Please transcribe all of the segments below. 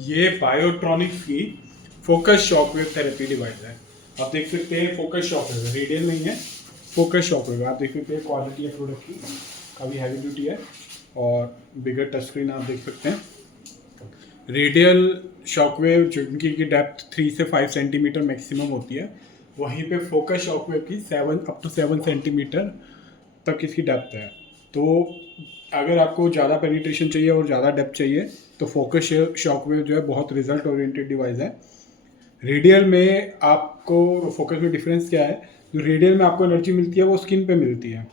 ये बायोट्रॉनिक्स की focus shockwave therapy device है। आप देख सकते हैं फोकस शॉकवेव है, रेडियल नहीं है, फोकस शॉकवेव। आप देख सकते हैं क्वालिटी है प्रोडक्ट की, काफ़ी हैवी ड्यूटी है और बिगर टच स्क्रीन आप देख सकते हैं। रेडियल शॉकवेव जिनकी की डेप्थ 3 से 5 सेंटीमीटर मैक्सिमम होती है, वहीं पे फोकस शॉकवेव की 7 सेंटीमीटर तक इसकी डेप्थ है। तो अगर आपको ज़्यादा पेनिट्रेशन चाहिए और ज़्यादा डेप्थ चाहिए तो फोकस शॉकवेव जो है बहुत रिजल्ट ओरिएंटेड डिवाइस है। रेडियल में आपको फोकस में डिफरेंस क्या है, जो रेडियल में आपको एनर्जी मिलती है वो स्किन पे मिलती है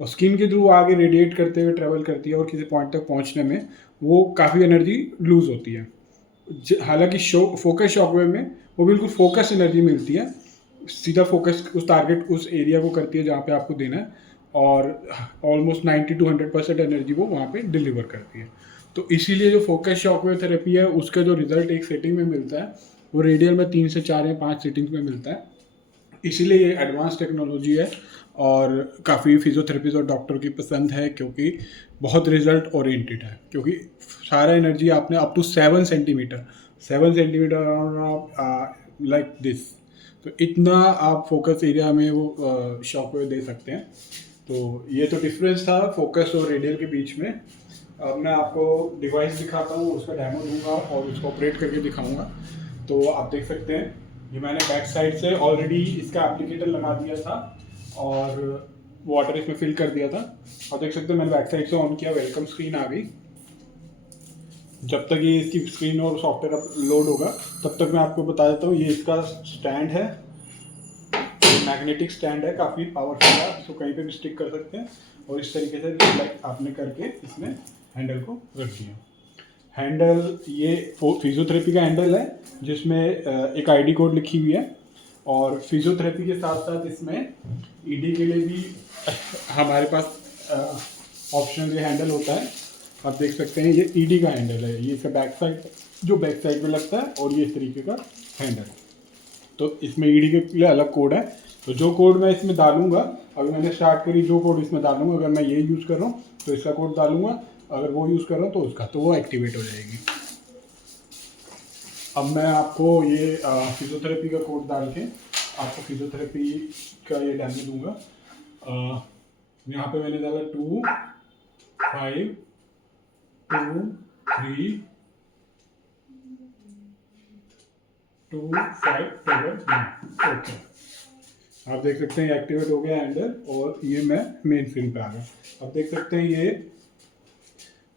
और स्किन के थ्रू आगे रेडिएट करते हुए ट्रेवल करती है और किसी पॉइंट तक पहुंचने में वो काफ़ी एनर्जी लूज होती है। हालांकि फोकस शॉकवेव में वो बिल्कुल फोकस एनर्जी मिलती है, सीधा फोकस उस टारगेट उस एरिया को करती है जहाँ पे आपको देना है और ऑलमोस्ट 90 to 100% एनर्जी वो वहाँ पे डिलीवर करती है। तो इसीलिए जो फोकस शॉकवेव थेरेपी है उसका जो रिजल्ट एक सेटिंग में मिलता है वो रेडियल में 3 से 4 या 5 सीटिंग्स में मिलता है। इसीलिए ये एडवांस टेक्नोलॉजी है और काफ़ी फिजियोथेरेपिस्ट और डॉक्टर की पसंद है क्योंकि बहुत रिजल्ट ओरिएंटेड है। क्योंकि सारा एनर्जी आपने up to 7 centimetre around like this, तो इतना आप फोकस एरिया में वो शॉकवेव दे सकते हैं। तो ये तो डिफरेंस था फोकस और रेडियल के बीच में। अब मैं आपको डिवाइस दिखाता हूँ, उसका डेमो दूंगा और उसको ऑपरेट करके दिखाऊंगा। तो आप देख सकते हैं ये मैंने बैक साइड से ऑलरेडी इसका एप्लीकेटर लगा दिया था और वाटर इसमें फिल कर दिया था। और देख सकते हैं मैंने बैक साइड से ऑन किया, वेलकम स्क्रीन आ गई। जब तक ये इसकी स्क्रीन और सॉफ्टवेयर लोड होगा तब तक मैं आपको बता देता हूँ, ये इसका स्टैंड है, मैग्नेटिक स्टैंड है, काफ़ी पावरफुल है, इसको कहीं पे भी स्टिक कर सकते हैं। और इस तरीके से आपने करके इसमें हैंडल को रख दिया। हैंडल ये फिजियोथेरेपी का हैंडल है जिसमें एक आईडी कोड लिखी हुई है और फिजियोथेरेपी के साथ साथ इसमें ईडी के लिए भी हमारे पास ऑप्शनल ये हैंडल होता है। आप देख सकते हैं ये ईडी का हैंडल है, ये इसका बैक साइड जो बैक साइड पे लगता है और ये इस तरीके का हैंडल। तो इसमें ईडी के लिए अलग कोड है। तो जो कोड मैं इसमें डालूंगा, अगर मैंने स्टार्ट करी जो कोड इसमें डालूंगा, अगर मैं ये यूज़ कर रहा हूँ तो इसका कोड डालूंगा, अगर वो यूज़ कर रहा हूँ तो उसका, तो वो एक्टिवेट हो जाएगी। अब मैं आपको ये फिजियोथेरेपी का कोड डाल के आपको फिजियोथेरेपी का ये डेमो दूंगा। यहाँ पे मैंने डाला 2 5 2 3 2 5 7 1। ओके, आप देख सकते हैं एक्टिवेट हो गया हैंडल और ये मैं मेन स्क्रीन पे आ गया। आप देख सकते हैं ये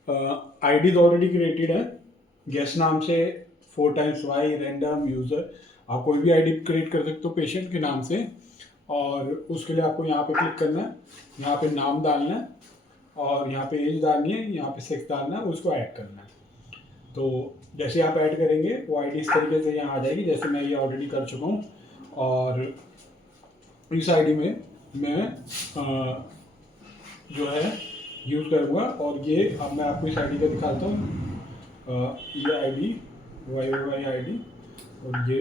आईडी ऑलरेडी क्रिएटेड है, गेस्ट नाम से 4 times Y रैंडम यूज़र। आप कोई भी आईडी क्रिएट कर सकते हो पेशेंट के नाम से और उसके लिए आपको यहाँ पे क्लिक करना है, यहाँ पे नाम डालना है और यहाँ पे एज डालनी है, यहाँ पे सेक्स डालना है, उसको ऐड करना है। तो जैसे आप ऐड करेंगे वो आईडी इस तरीके से यहाँ आ जाएगी, जैसे मैं ये ऑलरेडी कर चुका हूँ। और इस आईडी में मैं जो है यूज़ करूँगा और ये अब मैं आपको इस आईडी का दिखाता हूँ। ये आईडी वाई आईडी और ये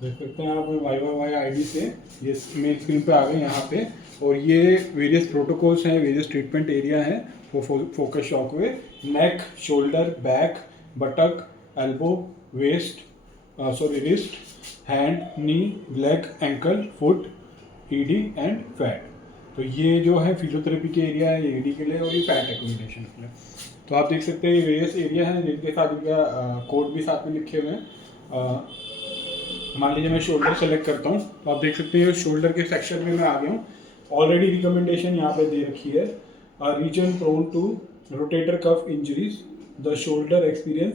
देख सकते हैं आप वाई आईडी से ये मेन स्क्रीन पे आ गए यहाँ पे। और ये वेरियस प्रोटोकॉल्स हैं, वेरियस ट्रीटमेंट एरिया हैं focus shockwave. Neck, shoulder, back, buttock, elbow, waist, wrist, hand, knee, leg, ankle, foot, ED and fat. तो ये जो है फिजियोथेरेपी के एरिया है, ये ईडी के लिए और ये फैट एक्यूमुलेशन के लिए। तो आप देख सकते हैं ये वेरियस एरिया हैं जिनके साथ इनका कोड भी साथ में लिखे हुए हैं। मान लीजिए मैं शोल्डर सेलेक्ट करता हूँ तो आप देख सकते हैं शोल्डर के सेक्शन में मैं आ गया हूँ। ऑलरेडी रिकमेंडेशन यहाँ पे दे रखी है, region prone to rotator cuff injuries, the shoulder experience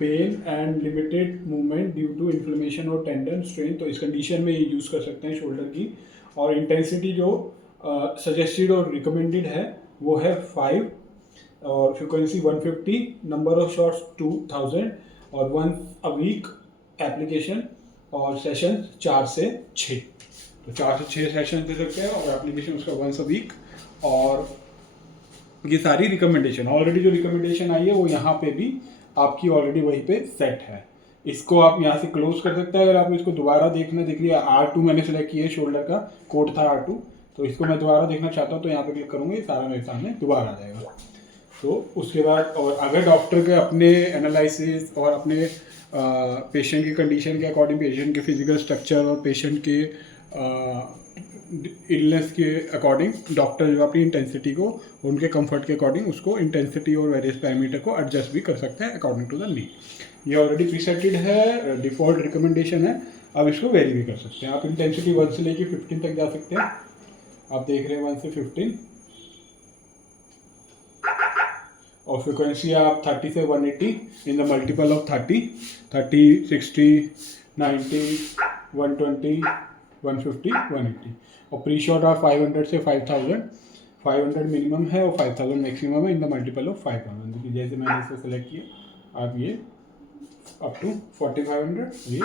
pain and limited movement due to inflammation और टेंडन स्ट्रेन। तो इस कंडीशन में ये यूज़ कर सकते हैं शोल्डर की। और इंटेंसिटी जो सजेस्टेड और रिकमेंडेड है वो है 5 और फ्रिक्वेंसी 150, नंबर ऑफ शॉट्स 2000 और 1 अ वीक एप्लीकेशन और सेशन 4 से 6। तो 4 से 6 सेशन दे सकते हैं और एप्लीकेशन उसका 1 अ वीक। और ये सारी रिकमेंडेशन ऑलरेडी जो रिकमेंडेशन आई है वो यहाँ पे भी आपकी ऑलरेडी वहीं पे सेट है। इसको आप यहाँ से क्लोज कर सकते हैं। अगर आप इसको दोबारा देखना, देख लिया R2 मैंने सेलेक्ट किया है, शोल्डर का कोड था R2, तो इसको मैं दोबारा देखना चाहता हूँ तो यहाँ पे क्लिक करूँगा, ये सारा मेरे सामने दोबारा आ जाएगा। तो उसके बाद और अगर डॉक्टर के अपने एनालिसिस और अपने पेशेंट की कंडीशन के अकॉर्डिंग, पेशेंट के फिजिकल स्ट्रक्चर और पेशेंट के इलनेस के अकॉर्डिंग डॉक्टर जो अपनी इंटेंसिटी को उनके कंफर्ट के अकॉर्डिंग उसको इंटेंसिटी और वेरियस पैरामीटर को एडजस्ट भी कर सकते हैं अकॉर्डिंग टू द नीड। ये ऑलरेडी प्रीसेटेड है, डिफ़ॉल्ट रिकमेंडेशन है, अब इसको वेरी भी कर सकते हैं। आप इंटेंसिटी 1 से लेके 15 तक जा सकते हैं। आप देख रहे हैं 1 से 15, और फ्रिक्वेंसी आप 30 से 180 इन द मल्टीपल ऑफ 30, 60, 90, 120, 150, 180। और प्री शॉट आप 500 से 5000, 500 मिनिमम है और 5000 मैक्सिमम है इन द मल्टीपल ऑफ 5000। देखिए जैसे मैंने इसे सेलेक्ट किया, आप ये अप टू 4500, ये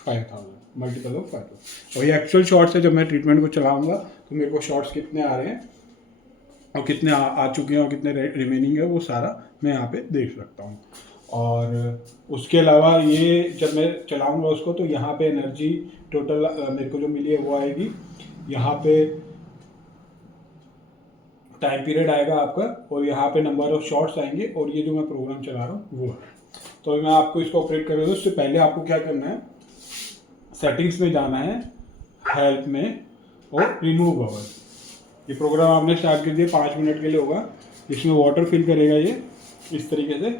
5000 मल्टीपल ऑफ 5000। और ये एक्चुअल शॉट्स है, जब मैं ट्रीटमेंट को चलाऊंगा तो मेरे को शॉट्स कितने आ रहे हैं और कितने आ चुके हैं और कितने रिमेनिंग है वो सारा मैं यहाँ पे देख सकता हूँ। और उसके अलावा ये जब मैं चलाऊंगा उसको तो यहाँ पे एनर्जी टोटल मेरे को जो मिली है वो आएगी, यहाँ पे टाइम पीरियड आएगा आपका, और यहाँ पे नंबर ऑफ शॉट्स आएंगे, और ये जो मैं प्रोग्राम चला रहा हूँ वो है। तो मैं आपको इसको ऑपरेट कर रहा हूँ। उससे पहले आपको क्या करना है, सेटिंग्स में जाना है, हेल्प में, और रिमूव बबल। ये प्रोग्राम आपने स्टार्ट कर दिया, 5 मिनट के लिए होगा। इसमें वाटर फिल करेगा ये इस तरीके से,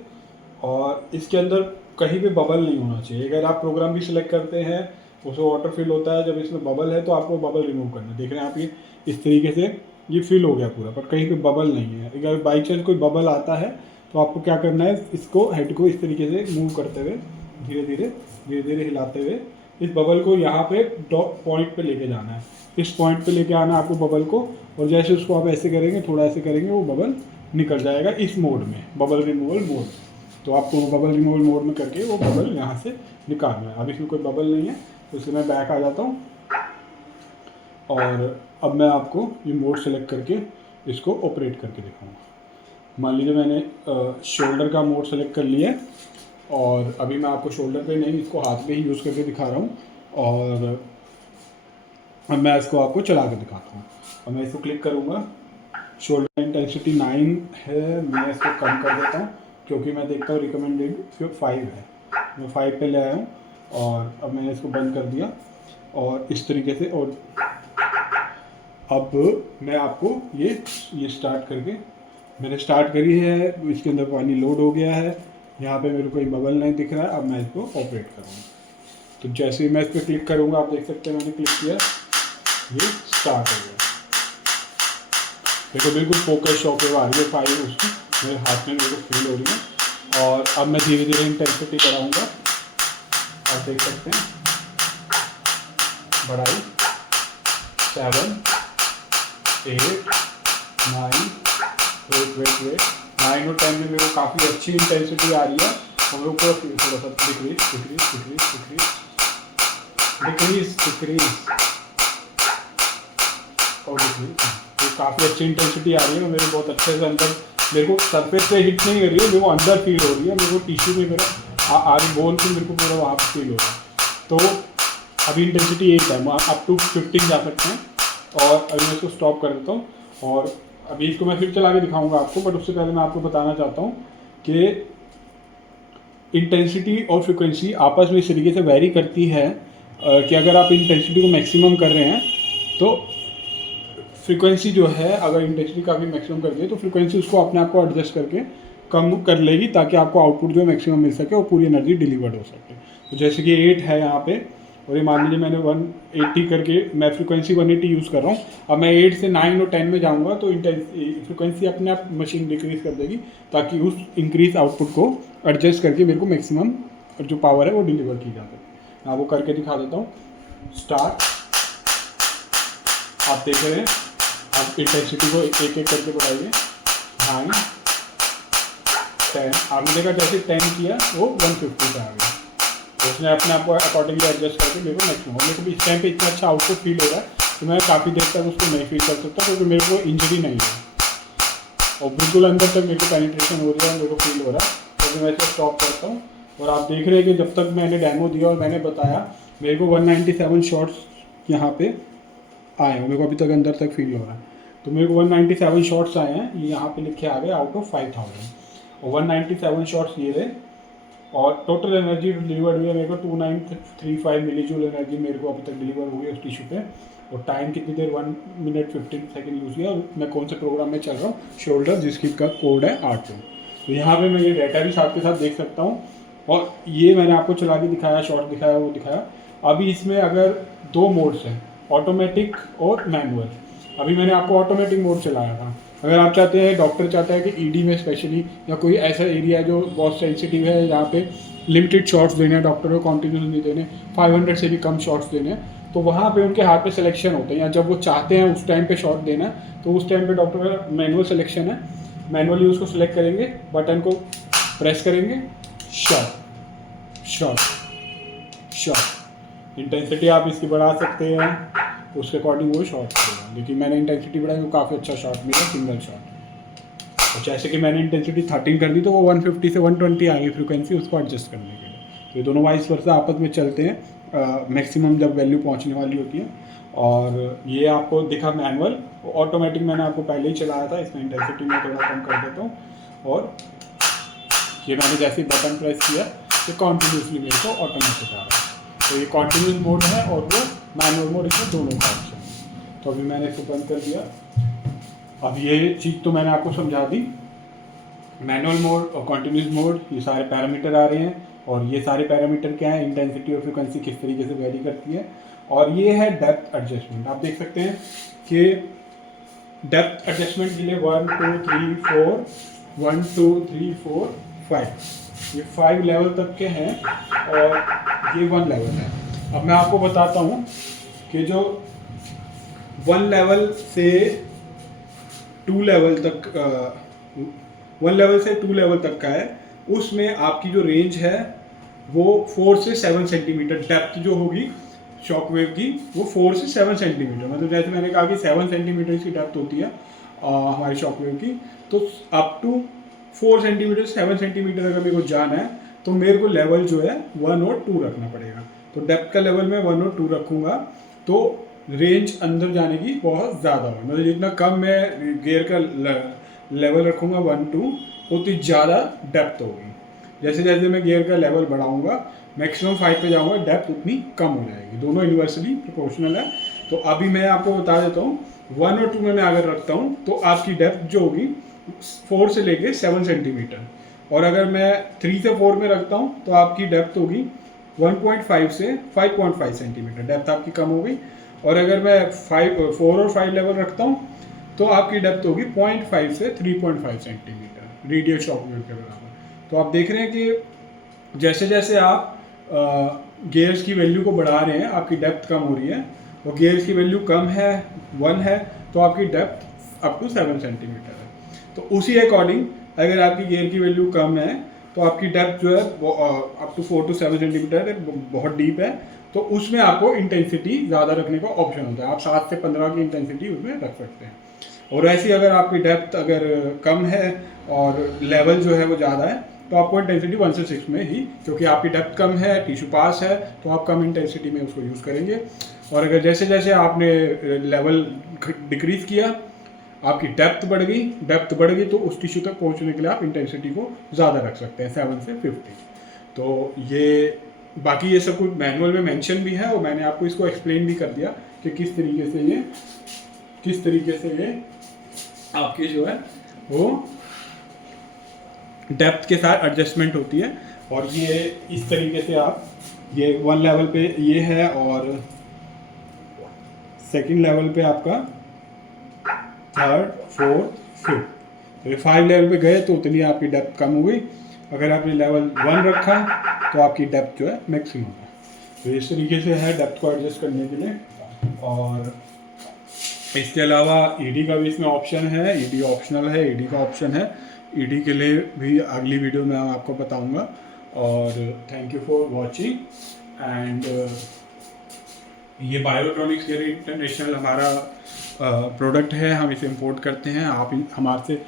और इसके अंदर कहीं भी बबल नहीं होना चाहिए। अगर आप प्रोग्राम भी सिलेक्ट करते हैं उसमें वाटर फिल होता है, जब इसमें बबल है तो आपको बबल रिमूव करना है। देख रहे हैं आप, ये इस तरीके से ये फिल हो गया पूरा, पर कहीं पे बबल नहीं है। अगर बाई चांस कोई बबल आता है तो आपको क्या करना है, इसको हेड को इस तरीके से मूव करते हुए धीरे धीरे हिलाते हुए इस बबल को यहाँ पे पॉइंट पे लेके जाना है। इस पॉइंट पे लेके आना है आपको बबल को, और जैसे उसको आप ऐसे करेंगे, थोड़ा ऐसे करेंगे, वो बबल निकल जाएगा इस मोड में, बबल रिमूवल मोड। तो आपको बबल रिमूवल मोड में करके वो बबल यहाँ से निकालना है। अब इसमें कोई बबल नहीं है तो इसलिए मैं बैक आ जाता हूँ, और अब मैं आपको ये मोड सेलेक्ट करके इसको ऑपरेट करके दिखाऊंगा। मान लीजिए मैंने शोल्डर का मोड सेलेक्ट कर लिया है, और अभी मैं आपको शोल्डर पे नहीं, इसको हाथ में ही यूज़ करके दिखा रहा हूँ। और अब मैं इसको आपको चला के दिखाता हूँ। अब मैं इसको क्लिक करूँगा, शोल्डर इंटेंसिटी 9 है, मैं इसको कम कर देता हूँ क्योंकि मैं देखता हूँ रिकमेंडेड 5 है। मैं 5 पे ले आया हूँ, और अब मैंने इसको बंद कर दिया, और इस तरीके से। और अब मैं आपको ये स्टार्ट करके, मैंने स्टार्ट करी है, इसके अंदर पानी लोड हो गया है, यहाँ पे मेरे को कोई बबल नहीं दिख रहा है। अब मैं इसको ऑपरेट करूँगा, तो जैसे ही मैं इस पर क्लिक करूँगा, आप देख सकते हैं मैंने क्लिक किया, ये स्टार्ट हो गया। देखो बिल्कुल फोकस शॉक वेव आ रही है 5 उसकी मेरे हाथ में, मेरे को फील हो रही है। और अब मैं धीरे धीरे इंटेंसिटी बढ़ाऊँगा, आप देख सकते हैं, बढ़ाई 7, 8, 9, वेट 9 और 10 में मेरे को काफ़ी अच्छी इंटेंसिटी आ रही है। और मेरे को थोड़ा सा डिक्रीज और तो काफ़ी अच्छी इंटेंसिटी आ रही है। मेरे बहुत अच्छे से अंदर, मेरे को सरफेस से हिट नहीं कर रही है, मेरे को अंदर फील हो रही है, मेरे को टिश्यू में मेरा आरी बोन से मेरे को पूरा वहाँ पर फील हो रहा है। तो अभी इंटेंसिटी 8 है, अप टू 15 जा सकते हैं। और अभी मैं इसको स्टॉप कर देता हूँ, और अभी इसको मैं फिर चला के दिखाऊंगा आपको। बट उससे पहले मैं आपको बताना चाहता हूँ कि इंटेंसिटी और फ्रिक्वेंसी आपस में इस तरीके से वैरी करती है कि अगर आप इंटेंसिटी को मैक्सिमम कर रहे हैं तो फ्रिक्वेंसी जो है, अगर इंटेंसिटी काफ़ी मैक्सिमम कर दिए तो फ्रिक्वेंसी उसको अपने आप को एडजस्ट करके कम कर लेगी, ताकि आपको आउटपुट जो है मैक्सिमम मिल सके और पूरी एनर्जी डिलीवर्ड हो सके। तो जैसे कि 8 है यहाँ पे, और ये मान लीजिए मैंने 180 करके, मैं फ्रिक्वेंसी 180 यूज़ कर रहा हूँ। अब मैं 8 से 9 और 10 में जाऊँगा तो फ्रिक्वेंसी अपने आप मशीन डिक्रीज कर देगी, ताकि उस इंक्रीज आउटपुट को एडजस्ट करके मेरे को मैक्सिमम जो पावर है वो डिलीवर की जा सके। मैं वो करके दिखा देता हूँ। स्टार्ट, आप देख रहे हैं, आप इंटेंसिटी को एक एक करके बढ़ाइए। 9, 10, आपने देखा जैसे 10 किया वो 150 पे आ गया। तो उसने अपने आप को अकॉर्डिंगली एडजस्ट करके मेरे को मैक्सिमम, मेरे को इस टाइम पे इतना अच्छा आउटपुट फील हो रहा है कि मैं काफ़ी देर तक उसको नहीं फील कर सकता, क्योंकि मेरे को इंजरी नहीं है और बिल्कुल अंदर तक मेरे को पेनिट्रेशन हो रही है, मेरे को फील हो रहा है। तो मैं इसे स्टॉप करता हूँ और आप देख रहे हैं कि जब तक मैंने डेमो दिया और मैंने बताया, मेरे को 197 शॉट्स यहाँ पे आए हैं। मेरे को अभी तक अंदर तक फील हो रहा है। तो मेरे को 197 शॉट्स आए हैं, ये यहाँ पे लिखे आ गए आउट ऑफ 5000, और 197 शॉट्स ये रहे। और टोटल एनर्जी डिलीवर्ड हुई है मेरे को 2935 मिली जूल एनर्जी मेरे को अभी तक डिलीवर हुई है उस टिश्यू पे। और टाइम कितनी देर, 1 मिनट 15 सेकंड यूज़ किया। और मैं कौन से प्रोग्राम में चल रहा हूँ, शोल्डर, जिसकी का कोड है 8। तो यहाँ पे मैं ये डाटा भी साथ के साथ देख सकता हूँ। और ये मैंने आपको चला के दिखाया, शॉर्ट दिखाया, वो दिखाया। अभी इसमें अगर 2 मोड्स हैं, ऑटोमेटिक और मैनुअल। अभी मैंने आपको ऑटोमेटिक मोड चलाया था। अगर आप चाहते हैं, डॉक्टर चाहता है कि ईडी में स्पेशली या कोई ऐसा एरिया है जो बहुत सेंसिटिव है, जहाँ पे लिमिटेड शॉट्स देने हैं, डॉक्टर को कॉन्टिन्यूस नहीं देने, 500 से भी कम शॉट्स देने हैं, तो वहाँ पे उनके हाथ पे सिलेक्शन होता है, या जब वो चाहते हैं उस टाइम पे शॉट देना, तो उस टाइम पे डॉक्टर का मैनुअल सिलेक्शन है, मैनुअली उसको सिलेक्ट करेंगे, बटन को प्रेस करेंगे, शॉट शॉट शॉट। इंटेंसिटी आप इसकी बढ़ा सकते हैं, उसके अकॉर्डिंग वो शॉट करेगा। लेकिन मैंने इंटेंसिटी बढ़ाई तो काफ़ी अच्छा शॉट मिला, सिंगल शॉट। और जैसे कि मैंने इंटेंसिटी 13 कर दी तो वो 150 से 120 आ गई फ्रीक्वेंसी, उसको एडजस्ट करने के लिए। तो ये दोनों वाइस वर्सा आपस में चलते हैं, मैक्सिमम जब वैल्यू पहुंचने वाली होती है। और ये आपको दिखा मैनुअल, ऑटोमेटिक मैंने आपको पहले ही चलाया था, इसमें इंटेंसिटी में थोड़ा कम कर देता हूँ। और ये मैंने जैसे ही बटन प्रेस किया तो कॉन्टिन्यूसली मेरे को ऑटोमेटिक आ रहा है। तो ये कॉन्टिन्यूस मोड है और वो मैनुअल मोड, इसमें दोनों का ऑप्शन है। तो अभी मैंने इसको बंद कर दिया। अब ये चीज़ तो मैंने आपको समझा दी, मैनुअल मोड और कॉन्टिन्यूस मोड, ये सारे पैरामीटर आ रहे हैं। और ये सारे पैरामीटर क्या है, इंटेंसिटी और फ्रिक्वेंसी किस तरीके से वेरी करती है। और ये है डेप्थ एडजस्टमेंट। आप देख सकते हैं कि डेप्थ एडजस्टमेंट के लिए 1 2 3 4 1 2 3 4 5, ये 5 लेवल तक के हैं और ये 1 लेवल है। अब मैं आपको बताता हूँ कि जो 1 लेवल से 2 लेवल तक 1 लेवल से 2 लेवल तक का है, उसमें आपकी जो रेंज है वो 4 से 7 सेंटीमीटर, डेप्थ जो होगी शॉक वेव की वो 4 से 7 सेंटीमीटर, मतलब जैसे मैंने कहा कि 7 सेंटीमीटर इसकी डेप्थ होती है हमारी शॉक वेव की। तो अप टू 4 सेंटीमीटर 7 सेंटीमीटर अगर मेरे को जाना है तो मेरे को लेवल जो है 1 और 2 रखना पड़ेगा। तो डेप्थ का लेवल मैं 1 और 2 रखूँगा तो रेंज अंदर जाने की बहुत ज़्यादा होगी। मतलब जितना कम मैं गियर का लेवल रखूँगा 1 2, उतनी ज़्यादा डेप्थ होगी। जैसे जैसे मैं गियर का लेवल बढ़ाऊँगा, मैक्सिमम 5 पे जाऊँगा, डेप्थ उतनी कम हो जाएगी। दोनों यूनिवर्सली प्रोपोर्शनल है। तो अभी मैं आपको बता देता हूँ, 1 और 2 में मैं अगर रखता हूँ तो आपकी डेप्थ जो होगी 4 से लेके 7 सेंटीमीटर, और अगर मैं 3 से 4 में रखता हूँ तो आपकी डेप्थ होगी 1.5 से 5.5 सेंटीमीटर, डेप्थ आपकी कम हो गई। और अगर मैं 4 और 5 लेवल रखता हूँ तो आपकी डेप्थ होगी 0.5 से 3.5 सेंटीमीटर, रेडियल शॉक वेव के बराबर। तो आप देख रहे हैं कि जैसे जैसे आप गेयर्स की वैल्यू को बढ़ा रहे हैं आपकी डेप्थ कम हो रही है, और गेयर्स की वैल्यू कम है 1 है तो आपकी डेप्थ अप टू 7 सेंटीमीटर है। तो उसी अकॉर्डिंग अगर आपकी गियर की वैल्यू कम है तो आपकी डेप्थ जो है अप टू 4 to 7 सेंटीमीटर है, बहुत डीप है। तो उसमें आपको इंटेंसिटी ज़्यादा रखने का ऑप्शन होता है, आप 7 से 15 की इंटेंसिटी उसमें रख सकते हैं। और ऐसी अगर आपकी डेप्थ अगर कम है और लेवल जो है वो ज़्यादा है तो आपको इंटेंसिटी 1 से 6 में ही, क्योंकि आपकी डेप्थ कम है, टिश्यू पास है, तो आप कम इंटेंसिटी में उसको यूज़ करेंगे। और अगर जैसे जैसे आपने लेवल डिक्रीज़ किया, आपकी डेप्थ बढ़ गई तो उस टिश्यू तक पहुंचने के लिए आप इंटेंसिटी को ज़्यादा रख सकते हैं, 7 से 50। तो ये बाकी ये सब कुछ मैनुअल में मेंशन भी है, और मैंने आपको इसको एक्सप्लेन भी कर दिया कि किस तरीके से ये आपकी जो है वो डेप्थ के साथ एडजस्टमेंट होती है। और ये इस तरीके से आप, ये 1 लेवल पे ये है और 2nd लेवल पे आपका 3rd 4th 5th, तो ये 5 लेवल पे गए तो उतनी आपकी डेप्थ कम हो गई। अगर आपने लेवल 1 रखा तो आपकी डेप्थ जो है मैक्सिमम है। तो इस तरीके से है डेप्थ को एडजस्ट करने के लिए। और इसके अलावा ईडी का भी इसमें ऑप्शन है, ईडी ऑप्शनल है, ईडी का ऑप्शन है। ईडी के लिए भी अगली वीडियो में आपको बताऊंगा। और thank you for watching. And ये बायोट्रॉनिक्स गियर इंटरनेशनल हमारा प्रोडक्ट है, हम इसे इंपोर्ट करते हैं। आप हमारे से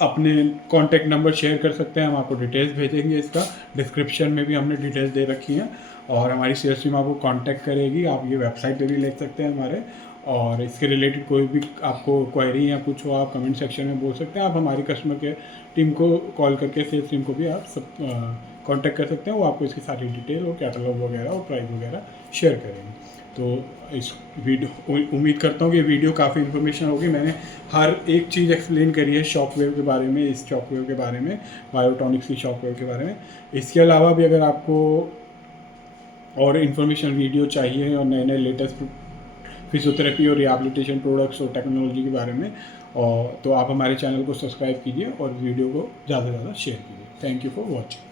अपने कॉन्टैक्ट नंबर शेयर कर सकते हैं, हम आपको डिटेल्स भेजेंगे। इसका डिस्क्रिप्शन में भी हमने डिटेल्स दे रखी हैं और हमारी सेल्स टीम आपको कांटेक्ट करेगी। आप ये वेबसाइट पे भी ले सकते हैं हमारे, और इसके रिलेटेड कोई भी आपको क्वेरी या कुछ हो आप कमेंट सेक्शन में बोल सकते हैं। आप हमारी कस्टमर केयर टीम को कॉल करके, सेल्स टीम को भी आप सब कांटेक्ट कर सकते हैं। वो आपको इसकी सारी डिटेल और कैटलॉग वगैरह और प्राइस वगैरह शेयर करेंगे। तो इस वीडियो, उम्मीद करता हूँ कि वीडियो काफ़ी इन्फॉर्मेशन होगी। मैंने हर एक चीज़ एक्सप्लेन करी है शॉकवेव के बारे में, इस शॉकवेव के बारे में, बायोटॉनिक्स की शॉकवेव के बारे में। इसके अलावा भी अगर आपको और इन्फॉर्मेशन वीडियो चाहिए और नए नए लेटेस्ट फिजियोथेरेपी और रिहैबिलिटेशन प्रोडक्ट्स और टेक्नोलॉजी के बारे में, और तो आप हमारे चैनल को सब्सक्राइब कीजिए और वीडियो को ज़्यादा से ज़्यादा शेयर कीजिए। Thank you for watching.